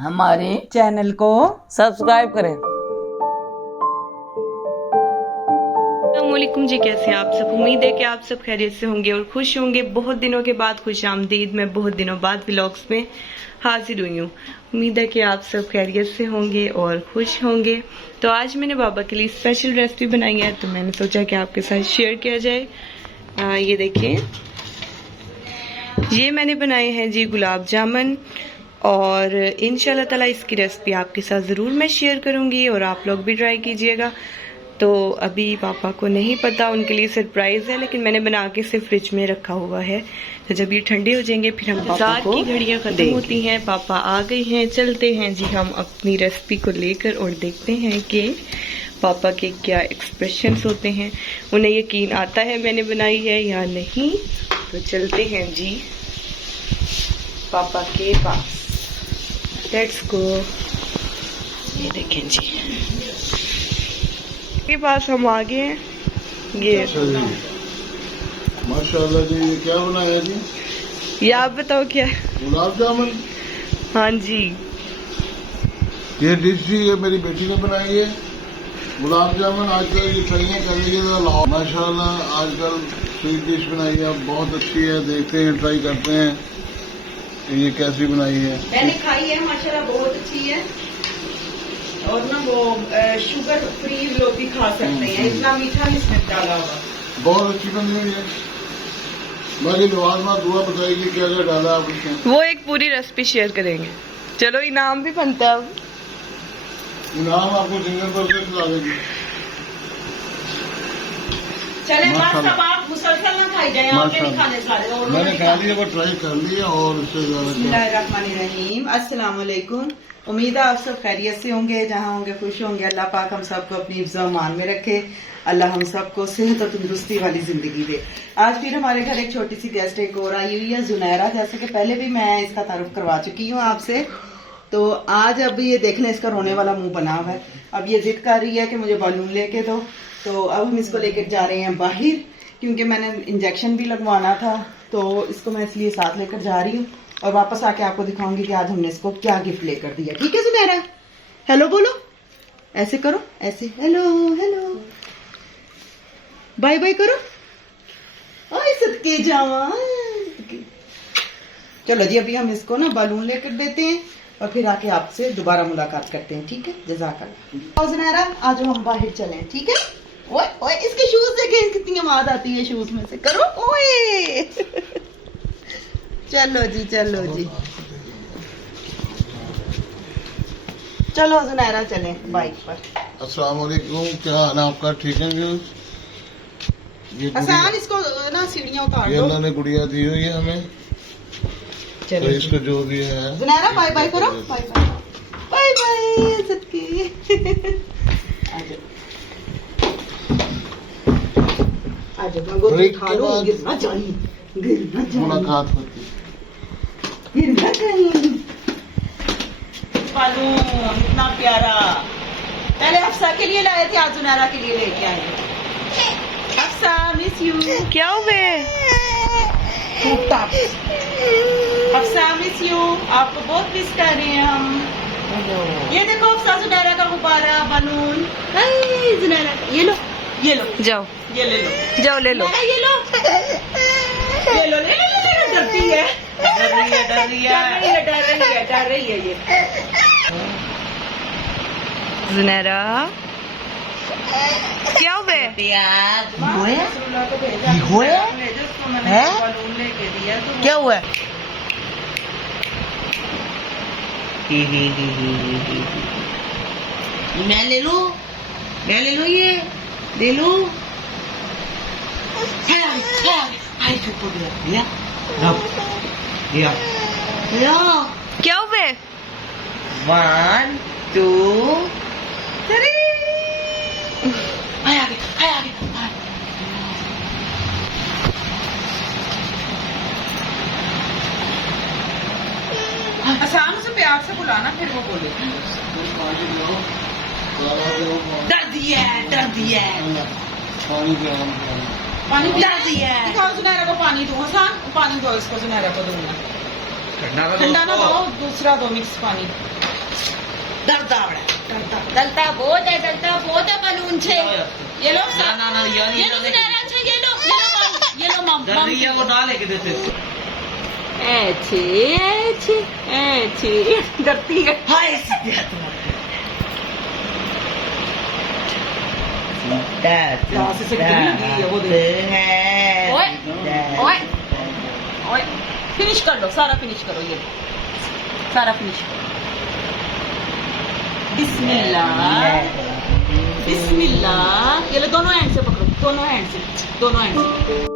हमारे चैनल को सब्सक्राइब करें। अस्सलामुअलैकुम जी, कैसे हैं आप सब। उम्मीद है कि आप सब खैरियत से होंगे और खुश होंगे। बहुत दिनों के बाद खुश आमदीद। मैं बहुत दिनों बाद व्लॉग्स में हाजिर हुई हूँ। उम्मीद है कि आप सब खैरियत से होंगे और खुश होंगे। तो आज मैंने बाबा के लिए स्पेशल रेसिपी बनाई है, तो मैंने सोचा कि आपके साथ शेयर किया जाए। ये देखिए, ये मैंने बनाए हैं जी गुलाब जामुन, और इंशाल्लाह ताला इसकी रेसिपी आपके साथ ज़रूर मैं शेयर करूँगी और आप लोग भी ट्राई कीजिएगा। तो अभी पापा को नहीं पता, उनके लिए सरप्राइज़ है, लेकिन मैंने बना के सिर्फ फ्रिज में रखा हुआ है। तो जब ये ठंडे हो जाएंगे फिर हम पापा को की घड़ियाँ खत्म होती हैं। पापा आ गए हैं, चलते हैं जी हम अपनी रेसिपी को लेकर और देखते हैं कि पापा के क्या एक्सप्रेशंस होते हैं, उन्हें यकीन आता है मैंने बनाई है या नहीं। तो चलते हैं जी पापा के पास। Let's go. ये देखें जी, के पास हम आ गए हैं। ये माशाल्लाह जी, ये क्या बनाया जी? ये आप बताओ क्या? गुलाब जामुन। हाँ जी, ये डिश जी ये मेरी बेटी ने बनाई है। गुलाब जामुन आजकल ये ट्राइयाँ कर रही है लाहौर। माशाल्लाह आजकल स्वीट डिश बनाई है, बहुत अच्छी है। देखते हैं, ट्राई करते हैं कि ये कैसी बनाई है। मैंने खाई है, माशाल्लाह बहुत अच्छी है। और ना वो शुगर फ्री लोग भी खा सकते हैं, इतना मीठा नहीं इसमें डाला होगा। बहुत अच्छी बनी हुई है। बाकी नवाज माँ दुआ बताएगी क्या क्या डाला आप उसमें। वो एक पूरी रेसिपी शेयर करेंगे। चलो इनाम भी बनता है अब। इनाम आपको सिंगल पर से खिला देगी। चले बस, माशाल्लाह। अब आप मुसलसल ना खाई जाए, आपने नहीं खाने सारे और मैंने खा लिया, वो ट्राई कर लिया और उससे ज्यादा क्या। बिस्मिल्लाहिर्रहमानिर्रहीम। अस्सलाम वालेकुम। उम्मीद है आप सब खैरियत से होंगे, जहाँ होंगे खुश होंगे। अल्लाह पाक हम सबको अपनी हिफ्ज़ व अमान में रखे। अल्लाह हम सबको सेहत और तंदुरुस्ती वाली जिंदगी दे। आज फिर हमारे घर एक छोटी सी गेस्ट एक और आई हुई है, जुनैरा। जैसे कि पहले भी मैं इसका तारुफ करवा चुकी हूँ आपसे। तो आज अब ये देख लें, इसका रोने वाला मुंह बना हुआ है। अब ये जिद कर रही है कि मुझे बलून लेके दो। तो अब हम इसको लेकर जा रहे हैं बाहर, क्योंकि मैंने इंजेक्शन भी लगवाना था, तो इसको मैं इसलिए साथ लेकर जा रही हूँ। और वापस आके आपको दिखाऊंगी कि आज हमने इसको क्या गिफ्ट लेकर दिया। ठीक है सुनहरा? हेलो बोलो, ऐसे करो, ऐसे हेलो हेलो, बाय बाय करो। ओए सदके जावा। चलो जी, अभी हम इसको ना बलून लेकर देते हैं और फिर आके आपसे दोबारा मुलाकात करते हैं। ठीक है, जज़ाकल्लाह। सुनहरा आज हम बाहर चलें, ठीक है? ओए ओए, इसके शूज देखें कितनी आवाज आती है शूज में से। करो ओए। चलो जी, चलो जी, चलो सुनहरा चलें बाइक पर। अस्सलाम वालेकुम, क्या हाल है आपका? ठीक है जी। ये आसान, इसको ना सीढ़ियाँ उतार ये दो। अल्लाह ने गुड़िया दी हुई है हमें, तो चलो इसको जो भी है। सुनहरा बाय बाय करो, बाय बाय बाय बाय सदके। आ जाओ, मैं गोद ब्रेक उठा के लूं, बाद गिरना चाहिए, गिरना चाहिए, मुलाकात होती है। गिरना चाहिए। बालू इतना प्यारा, पहले अफसा के लिए लाए थे, आज सुनहरा के लिए लेके आए। अफसा मिस यू। क्या हुए? अफसा मिस यू, आपको बहुत मिस कर रहे हैं हम। ये देखो अफसा, सुनहरा का गुब्बारा बलून। हाय सुनहरा, ये लो, ये लो, जाओ ये ले लो, जाओ ले लो। ये लो, ले लो, ले लो, ले लो। डरती है, डर रही है, डर रही है, डर रही है, डर रही है ये। जुनैरा क्या हुए? क्या हुआ? मैं ले लूं, मैं ले लूं, ये ले लूं। क्या हुए? 1 2 3। आसान उसे प्यार से बुलाना, फिर वो बोले। डर दिया, डर दिया। पानी पिलाओ। पानी पिला दिया। दिखाओ सुनहरा को पानी दो, आसान पानी दो इसको, सुनहरा को दूंगा। ठंडा ना दो, दूसरा दो मिक्स पानी। डरता बड़ा डरता डलता बहुत है बलून छे ये लो ना यार ये लो सितारा छे ये लो मम डर रही है वो डाले के देते ऐछे डरती है हाय सीधा यहाँ से कितनी लगी है वो ओए ओए ओए फिनिश कर लो सारा फिनिश करो ये सारा फिनिश करो बिस्मिल्लाह ये लो दोनों हैंड से पकड़ो दोनों हैंड से